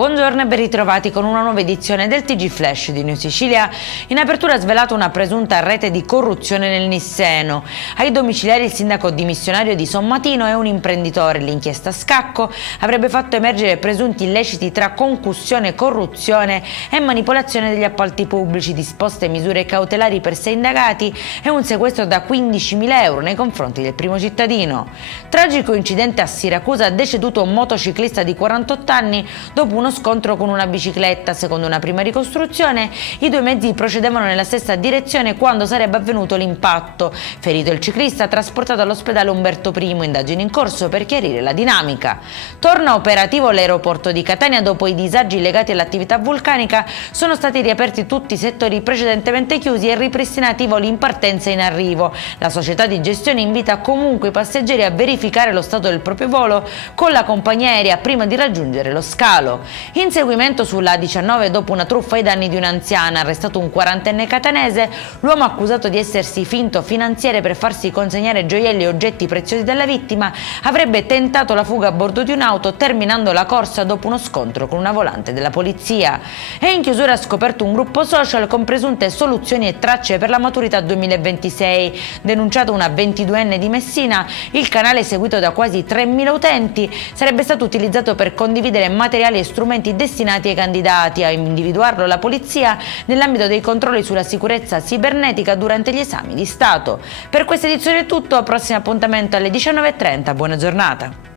Buongiorno e ben ritrovati con una nuova edizione del TG Flash di New Sicilia. In apertura ha svelato una presunta rete di corruzione nel Nisseno. Ai domiciliari il sindaco dimissionario di Sommatino e un imprenditore. L'inchiesta a scacco avrebbe fatto emergere presunti illeciti tra concussione, corruzione e manipolazione degli appalti pubblici, disposte misure cautelari per 6 indagati e un sequestro da 15.000 euro nei confronti del primo cittadino. Tragico incidente a Siracusa, deceduto un motociclista di 48 anni dopo uno scontro con una bicicletta. Secondo una prima ricostruzione, i due mezzi procedevano nella stessa direzione quando sarebbe avvenuto l'impatto. Ferito il ciclista, trasportato all'ospedale Umberto I, indagini in corso per chiarire la dinamica. Torna operativo l'aeroporto di Catania dopo i disagi legati all'attività vulcanica. Sono stati riaperti tutti i settori precedentemente chiusi e ripristinati i voli in partenza e in arrivo. La società di gestione invita comunque i passeggeri a verificare lo stato del proprio volo con la compagnia aerea prima di raggiungere lo scalo. Inseguimento sulla A19 dopo una truffa ai danni di un'anziana, arrestato un 40enne catanese. L'uomo accusato di essersi finto finanziere per farsi consegnare gioielli e oggetti preziosi dalla vittima avrebbe tentato la fuga a bordo di un'auto, terminando la corsa dopo uno scontro con una volante della polizia. E in chiusura ha scoperto un gruppo social con presunte soluzioni e tracce per la maturità 2026. Denunciato una 22enne di Messina, il canale, seguito da quasi 3.000 utenti, sarebbe stato utilizzato per condividere materiali e strumenti destinati ai candidati. A individuarlo la polizia nell'ambito dei controlli sulla sicurezza cibernetica durante gli esami di Stato. Per questa edizione è tutto, prossimo appuntamento alle 19:30, buona giornata.